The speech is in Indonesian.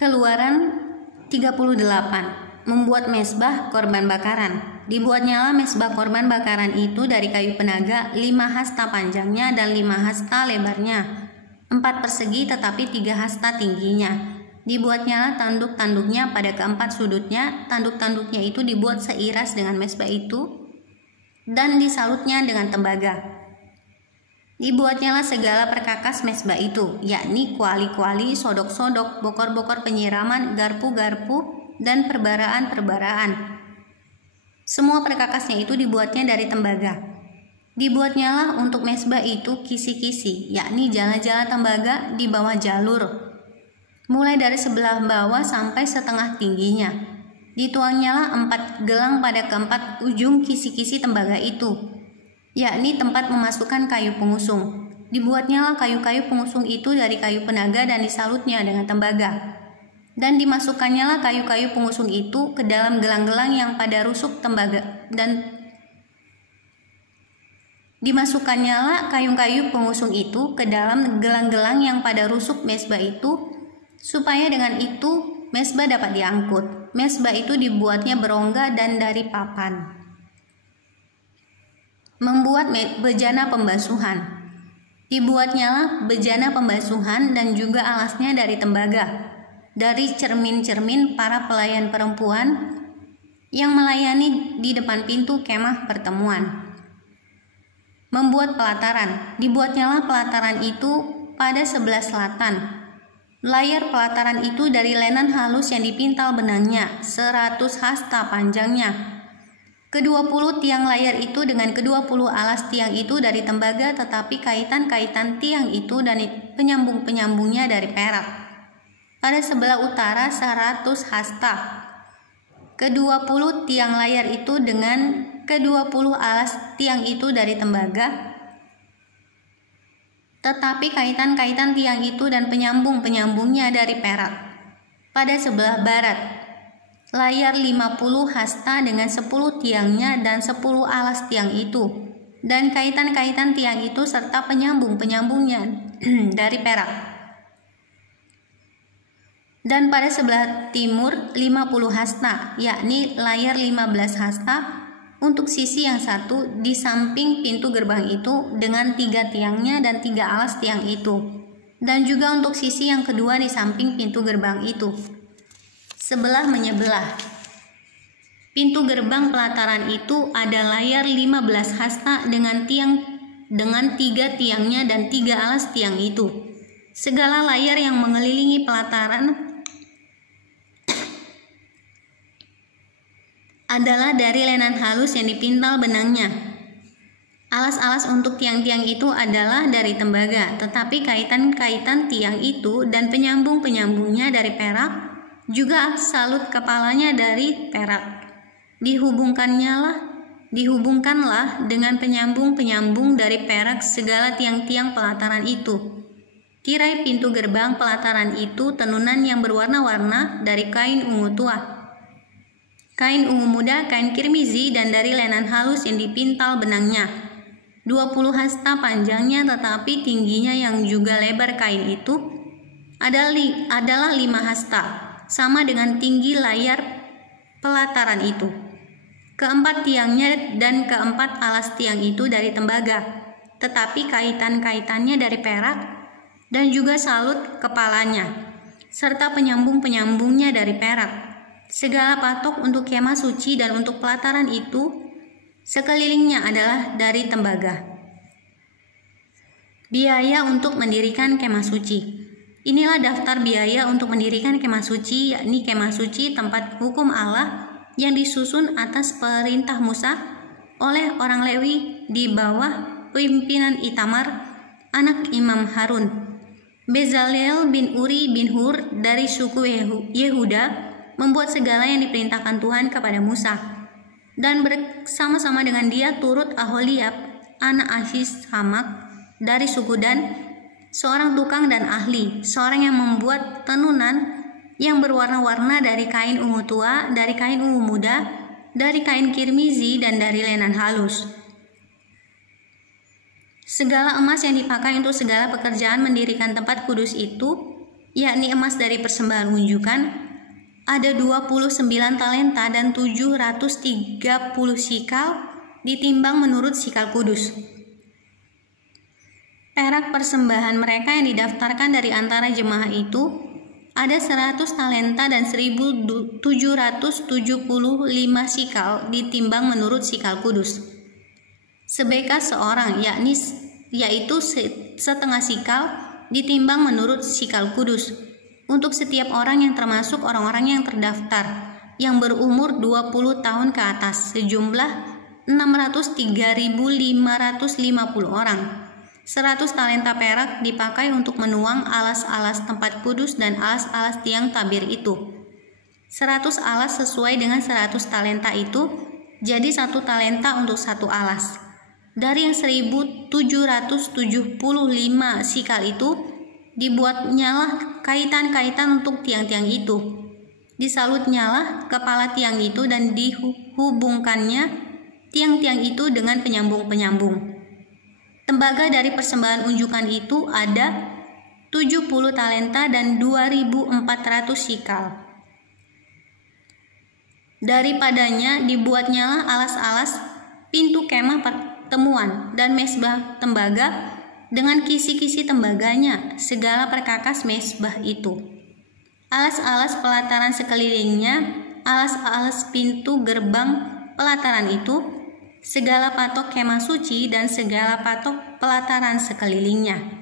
Keluaran 38. Membuat mezbah korban bakaran. Dibuatnyalah mezbah korban bakaran itu dari kayu penaga, 5 hasta panjangnya dan 5 hasta lebarnya, 4 persegi tetapi 3 hasta tingginya. Dibuatnyalah tanduk-tanduknya pada keempat sudutnya. Tanduk-tanduknya itu dibuat seiras dengan mezbah itu dan disalutnya dengan tembaga. Dibuatnyalah segala perkakas mezbah itu, yakni kuali-kuali, sodok-sodok, bokor-bokor penyiraman, garpu-garpu, dan perbaraan-perbaraan. Semua perkakasnya itu dibuatnya dari tembaga. Dibuatnyalah untuk mezbah itu kisi-kisi, yakni jala-jala tembaga di bawah jalur, mulai dari sebelah bawah sampai setengah tingginya. Dituangnyalah 4 gelang pada keempat ujung kisi-kisi tembaga itu, yakni tempat memasukkan kayu pengusung. Dibuatnyalah kayu-kayu pengusung itu dari kayu penaga dan disalutnya dengan tembaga. Dan dimasukannyalah kayu-kayu pengusung itu ke dalam gelang-gelang yang pada rusuk tembaga, dan dimasukannyalah kayu-kayu pengusung itu ke dalam gelang-gelang yang pada rusuk mezbah itu, supaya dengan itu mezbah dapat diangkut. Mezbah itu dibuatnya berongga dan dari papan. Membuat bejana pembasuhan. Dibuatnyalah bejana pembasuhan dan juga alasnya dari tembaga, dari cermin-cermin para pelayan perempuan yang melayani di depan pintu kemah pertemuan. Membuat pelataran. Dibuatnyalah pelataran itu pada sebelah selatan. Layar pelataran itu dari lenan halus yang dipintal benangnya, 100 hasta panjangnya. Ke-20 tiang layar itu dengan ke-20 alas tiang itu dari tembaga, tetapi kaitan-kaitan tiang itu dan penyambung-penyambungnya dari perak. Pada sebelah utara 100 hasta. Ke-20 tiang layar itu dengan ke-20 alas tiang itu dari tembaga, tetapi kaitan-kaitan tiang itu dan penyambung-penyambungnya dari perak. Pada sebelah barat, layar 50 hasta dengan 10 tiangnya dan 10 alas tiang itu, dan kaitan-kaitan tiang itu serta penyambung-penyambungnya dari perak. Dan pada sebelah timur 50 hasta, yakni layar 15 hasta untuk sisi yang satu di samping pintu gerbang itu dengan 3 tiangnya dan 3 alas tiang itu, dan juga untuk sisi yang kedua di samping pintu gerbang itu, sebelah menyebelah. Pintu gerbang pelataran itu ada layar 15 hasta dengan 3 tiangnya dan 3 alas tiang itu. Segala layar yang mengelilingi pelataran adalah dari lenan halus yang dipintal benangnya. Alas-alas untuk tiang-tiang itu adalah dari tembaga, tetapi kaitan-kaitan tiang itu dan penyambung-penyambungnya dari perak, juga salut kepalanya dari perak. Dihubungkanlah dengan penyambung-penyambung dari perak segala tiang-tiang pelataran itu. Tirai pintu gerbang pelataran itu tenunan yang berwarna-warna dari kain ungu tua, kain ungu muda, kain kirmizi, dan dari lenan halus yang dipintal benangnya. 20 hasta panjangnya tetapi tingginya yang juga lebar kain itu adalah 5 hasta, sama dengan tinggi layar pelataran itu. Keempat tiangnya dan keempat alas tiang itu dari tembaga, tetapi kaitan-kaitannya dari perak, dan juga salut kepalanya, serta penyambung-penyambungnya dari perak. Segala patok untuk kemah suci dan untuk pelataran itu sekelilingnya adalah dari tembaga. Biaya untuk mendirikan kemah suci. Inilah daftar biaya untuk mendirikan kemah suci, yakni kemah suci tempat hukum Allah yang disusun atas perintah Musa oleh orang Lewi di bawah pimpinan Itamar, anak Imam Harun. Bezalel bin Uri bin Hur dari suku Yehuda membuat segala yang diperintahkan Tuhan kepada Musa, dan bersama-sama dengan dia turut Aholiab, anak Ahisamak dari suku Dan, seorang tukang dan ahli, seorang yang membuat tenunan yang berwarna-warna dari kain ungu tua, dari kain ungu muda, dari kain kirmizi, dan dari lenan halus. Segala emas yang dipakai untuk segala pekerjaan mendirikan tempat kudus itu yakni emas dari persembahan unjukan, ada 29 talenta dan 730 sikal ditimbang menurut sikal kudus. Perak persembahan mereka yang didaftarkan dari antara jemaah itu ada 100 talenta dan 1775 sikal ditimbang menurut sikal kudus. Sebeka seorang yaitu setengah sikal ditimbang menurut sikal kudus untuk setiap orang yang termasuk orang-orang yang terdaftar yang berumur 20 tahun ke atas sejumlah 603.550 orang. 100 talenta perak dipakai untuk menuang alas-alas tempat kudus dan alas-alas tiang tabir itu. 100 alas sesuai dengan 100 talenta itu jadi 1 talenta untuk 1 alas. Dari yang 1775 sikal itu dibuatnyalah kaitan-kaitan untuk tiang-tiang itu. Disalutnyalah kepala tiang itu dan dihubungkannya tiang-tiang itu dengan penyambung-penyambung. Tembaga dari persembahan unjukan itu ada 70 talenta dan 2.400 sikal. Daripadanya dibuatnyalah alas-alas pintu kemah pertemuan dan mesbah tembaga dengan kisi-kisi tembaganya, segala perkakas mesbah itu. Alas-alas pelataran sekelilingnya, alas-alas pintu gerbang pelataran itu, segala patok kemah suci dan segala patok pelataran sekelilingnya.